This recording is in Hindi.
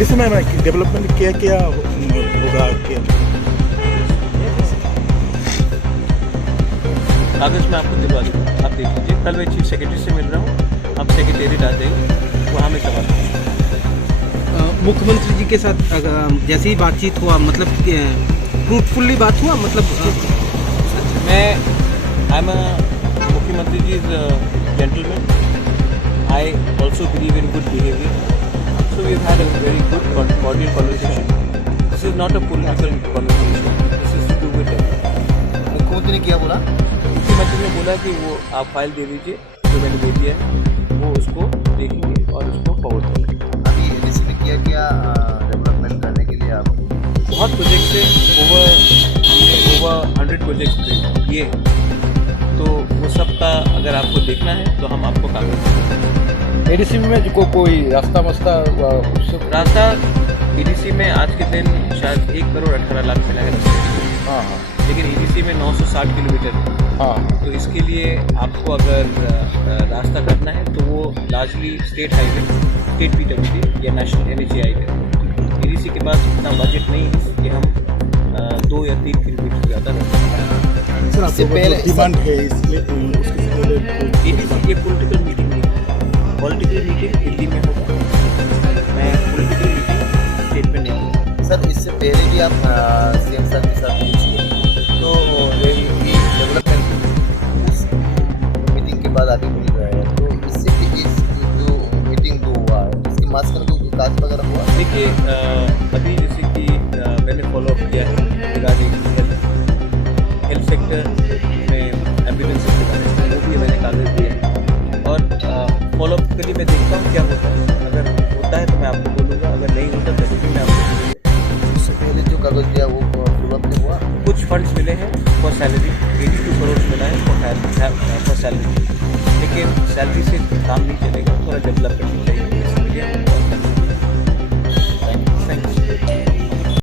एडीसी में डेवलपमेंट क्या क्या होगा क्या? कागज़ में आपको दिलवा दूँगा, आप देख लीजिए। कल मैं चीफ सेक्रेटरी से मिल रहा हूँ, आप सेक्रेटेरिएट आ जाइए, वहाँ मैं करवा दूँगा। मुख्यमंत्री जी के साथ जैसे ही बातचीत हुआ, मतलब फ्रूटफुल्ली बात हुआ, मतलब मैं I am mukhyamantri ji is gentleman. I also believe in good behaviour, so we had a very good cordial conversation. This is not a political conversation, this is to do with development. मुख्यमंत्री ने क्या बोला? मुख्यमंत्री ने बोला कि वो आप फाइल दे दीजिए, जो मैंने दे दिया है, वो उसको देखेंगे और उसको फॉरवर्ड करेंगे। अभी एडीसी में क्या क्या डेवलपमेंट करने के लिए आप? बहुत प्रोजेक्ट से हमने ओवर 100 प्रोजेक्ट किए, तो वो सब का अगर आपको देखना है तो हम आपको कागज देंगे। एडीसी में कोई रास्ता मस्ता उससे रास्ता ईडीसी में आज के दिन शायद 1 करोड़ 18 लाख मिला है रास्ते के लिए। हाँ हाँ लेकिन ईडीसी में 960 किलोमीटर है। हाँ तो इसके लिए आपको अगर रास्ता करना है तो वो largely state highway, state PWD या नेशनल एनएचए हाईवे। ईडीसी के पास इतना बजट नहीं है कि हम 2 या 3 किलोमीटर ज़्यादा रास्ता। सर आपको जो डिमांड है इसलिए उसके पहले ईडीसी ये पॉलिटिकल मीटिंग नहीं है। पॉलिटिकल मीटिंग दिल्ली में होगा, मैं पॉलिटिकल मीटिंग स्टेट में नहीं होगा। सर इससे पहले भी आप सीएम साहब के साथ मिले थे, तो डेवलपमेंट उस मीटिंग के बाद आगे मिल रहा है, तो इससे भी इस जो मीटिंग जो हुआ है इसके मास्टर को विकास वगैरह हुआ? देखिए अभी जैसे कि मैंने फॉलो अप किया है रिगार्डिंग हेल्थ सेक्टर में एम्बुलेंस के बारे में, वो भी मैंने कागज़ दिया है और फॉलो अप के लिए मैं देखता हूँ क्या होता है। अगर होता है तो मैं आपको बोलूँगा, अगर नहीं होता तो भी मैं आपको बोलूँगा। इससे पहले जो कागज दिया वो शुरुआत में हुआ? कुछ फंड्स मिले हैं फॉर सैलरी, 82 करोड़ मिला है फॉर सैलरी, लेकिन सैलरी से काम नहीं चलेगा, थोड़ा डेवलपमेंट चाहिए। इसलिए